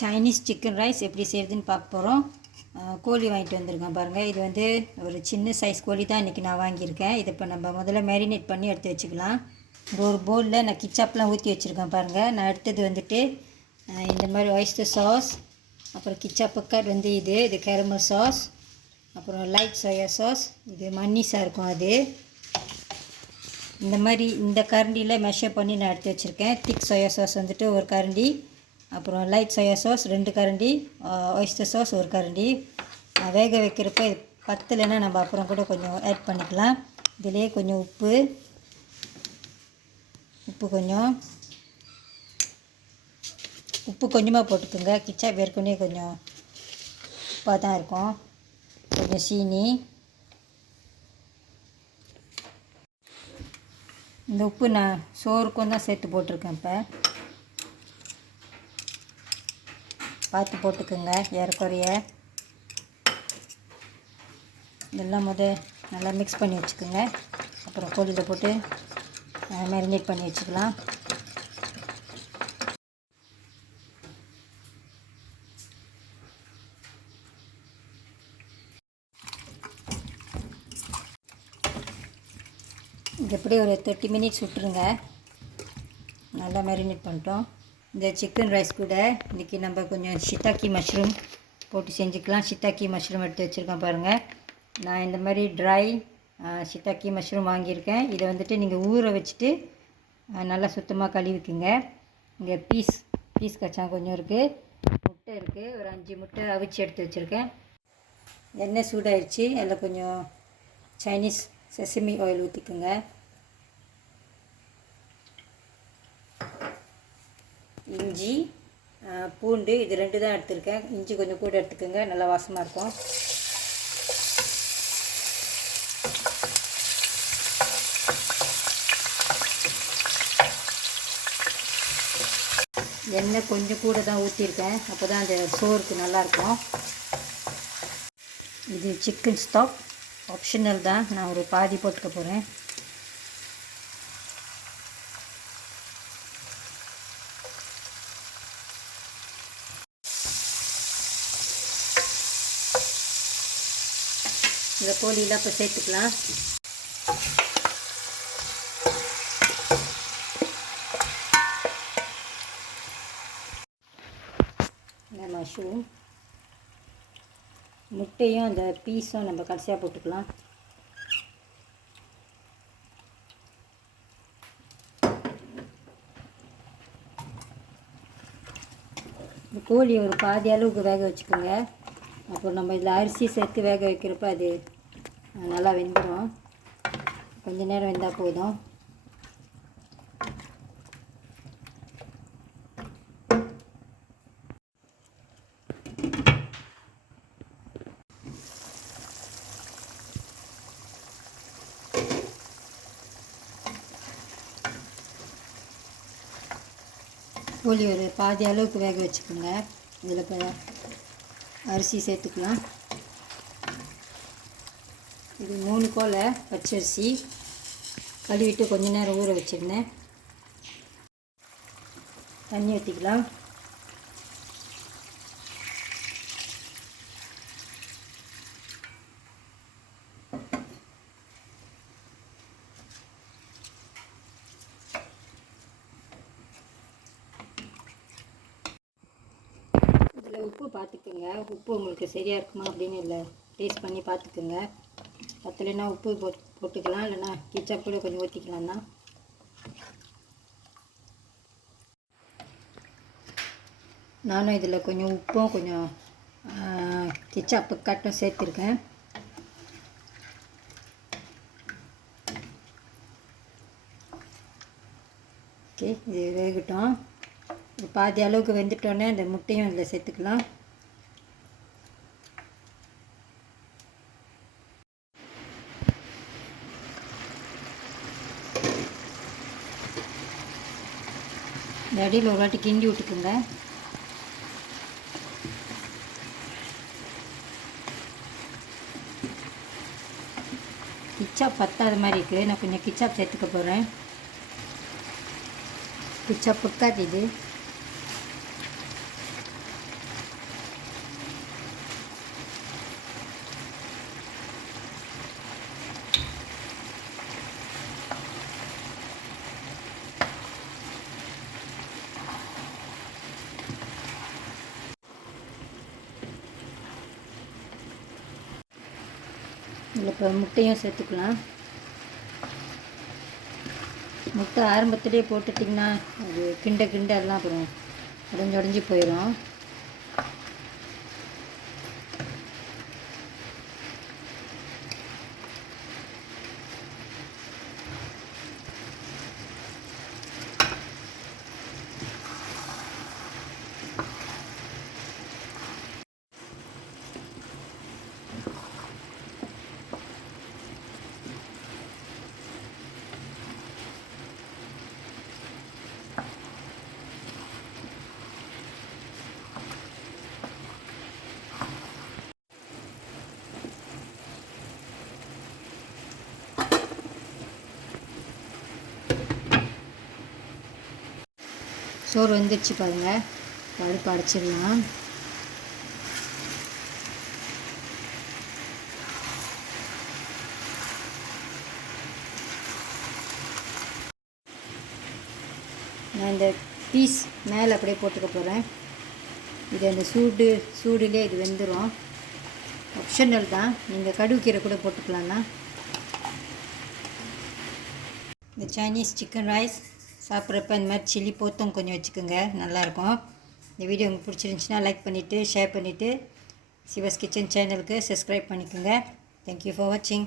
Chinese chicken rice எப்படி செய்கிறதுன்னு பார்க்க போகிறோம். கோழி வாங்கிட்டு வந்திருக்கேன் பாருங்கள். இது வந்து ஒரு சின்ன சைஸ் கோழி தான் இன்றைக்கி நான் வாங்கியிருக்கேன். இதை இப்போ நம்ம முதல்ல மேரினேட் பண்ணி எடுத்து வச்சுக்கலாம். ஒரு பவுலில் நான் கிச்சாப்லாம் ஊற்றி வச்சுருக்கேன் பாருங்கள். நான் எடுத்தது வந்துட்டு இந்த மாதிரி ஒய்ஸ்டர் சாஸ், அப்புறம் கிச்சாப் பக்கட் வந்து இது கேரமல் சாஸ், அப்புறம் லைட் சோயா சாஸ், இது மன்னீஸாக இருக்கும் அது. இந்த மாதிரி இந்த கரண்டியில் மெஷர் பண்ணி நான் எடுத்து வச்சுருக்கேன். திக் சோயா சாஸ் வந்துட்டு ஒரு கரண்டி, அப்புறம் லைட் சோயா சாஸ் 2 கரண்டி, ஒய்ஸ்டர் சாஸ் 1 கரண்டி. வேக வைக்கிறப்ப பத்தலைன்னா நம்ம அப்புறம் கூட கொஞ்சம் ஆட் பண்ணிக்கலாம். இதிலே கொஞ்சம் உப்பு கொஞ்சமாக போட்டுக்கோங்க. கிச்சா ஏற்கனவே கொஞ்சம் உப்பாக தான் இருக்கும். கொஞ்சம் சீனி. இந்த உப்பு நான் சோறுக்கும் தான் சேர்த்து போட்டிருக்கேன். இப்போ பார்த்து போட்டுக்கோங்க ஏறக்குறைய. இதெல்லாம் நல்லா மிக்ஸ் பண்ணி வச்சுக்கோங்க. அப்புறம் கோழியில் போட்டு மேரினேட் பண்ணி வச்சுக்கலாம். இது எப்படி ஒரு 30 மினிட்ஸ் விட்டுருங்க. நல்லா மேரினேட் பண்ணிட்டோம். இந்த சிக்கன் ரைஸ் கூட இன்றைக்கி நம்ம கொஞ்சம் ஷித்தாக்கி மஷ்ரூம் போட்டு செஞ்சுக்கலாம். ஷித்தாக்கி மஷ்ரூம் எடுத்து வச்சுருக்கேன் பாருங்கள். நான் இந்த மாதிரி ட்ரை ஷித்தாக்கி மஷ்ரூம் வாங்கியிருக்கேன். இதை வந்துட்டு நீங்கள் ஊற வச்சுட்டு நல்லா சுத்தமாக கழுவிக்குங்க. இங்கே பீஸ் கச்சான் கொஞ்சம் இருக்குது. முட்டை இருக்குது, ஒரு 5 முட்டை அவிச்சு எடுத்து வச்சுருக்கேன். எண்ணெய் சூடாயிடுச்சு. அதில் கொஞ்சம் சைனீஸ் செசமி ஆயில் ஊற்றிக்குங்க. இஞ்சி, பூண்டு இது 2 தான் எடுத்துருக்கேன். இஞ்சி கொஞ்சம் கூட எடுத்துக்கோங்க, நல்லா வாசமாக இருக்கும். எண்ணெய் கொஞ்சம் கூட தான் ஊற்றிருக்கேன், அப்போ தான் அந்த சோறுக்கு நல்லாயிருக்கும். இது சிக்கன் ஸ்டாக் ஆப்ஷனல் தான். நான் ஒரு பாதி போட்டுக்க போகிறேன். இந்த கோழியெல்லாம் இப்போ சேர்த்துக்கலாம். இந்த மஷ்ரூம், முட்டையும் அந்த பீஸும் நம்ம கடைசியாக போட்டுக்கலாம். இந்த கோழியை ஒரு பாதி அளவுக்கு வேக வச்சுக்கோங்க. அப்புறம் நம்ம இதில் அரிசி சேர்த்து வேக வைக்கிறப்ப அது நல்லா வெந்துடும். கொஞ்சம் நேரம் வெந்தால் போதும். கோழி ஒரு பாதி அளவுக்கு வேக வச்சுக்கோங்க. இதில் இப்போ அரிசி சேர்த்துக்கலாம். இது 3 கோலை பச்சரிசி கழுவிட்டு கொஞ்ச நேரம் ஊற வச்சுருந்தேன். தண்ணி ஊற்றிக்கலாம். இதில் உப்பு பார்த்துக்குங்க. உப்பு உங்களுக்கு சரியாக இருக்குமா அப்படின்னு இல்லை டேஸ்ட் பண்ணி பார்த்துக்குங்க. பத்தலைன்னா உப்பு போட்டுக்கலாம், இல்லைன்னா கிச்சாப் கூட கொஞ்சம் ஊற்றிக்கலாம் தான். நானும் இதில் கொஞ்சம் உப்பும் கொஞ்சம் கிச்சாப்பு கட்டும் சேர்த்துருக்கேன். ஓகே, இது வேகட்டும். பாதி அளவுக்கு வெந்துட்டோன்னே அந்த முட்டையும் இதில் சேர்த்துக்கலாம். இந்த அடியில் ஒரு வாட்டி கிண்டி விட்டுக்குங்க. கிச்சாப் பத்தாத மாதிரி இருக்குது. நான் கொஞ்சம் கிச்சாப் சேர்த்துக்க போகிறேன். கிச்சாப் புக்காது இது. இதில் இப்போ முட்டையும் சேர்த்துக்கலாம். முட்டை ஆரம்பத்திலே போட்டுட்டிங்கன்னா அது கிண்ட எல்லாம் அப்புறம் உடஞ்சி போயிடும். சோறு வந்துடுச்சு பாருங்கள். அடுப்பு அடைச்சிடலாம். நான் இந்த பீஸ் மேலே அப்படியே போட்டுக்க போகிறேன். இது அந்த சூடுலேயே இது வெந்துடும். ஆப்ஷனல் தான், நீங்கள் கடுகு கூட போட்டுக்கலாம்னா. இந்த சைனீஸ் சிக்கன் ரைஸ் சாப்பிட்றப்ப இந்த மாதிரி சில்லி போத்தும் கொஞ்சம் வச்சுக்கோங்க, நல்லாயிருக்கும். இந்த வீடியோ உங்களுக்கு பிடிச்சிருந்துச்சின்னா லைக் பண்ணிவிட்டு ஷேர் பண்ணிவிட்டு சிவாஸ் கிச்சன் சேனலுக்கு சப்ஸ்கிரைப் பண்ணிக்கோங்க. தேங்க்யூ ஃபார் வாட்சிங்.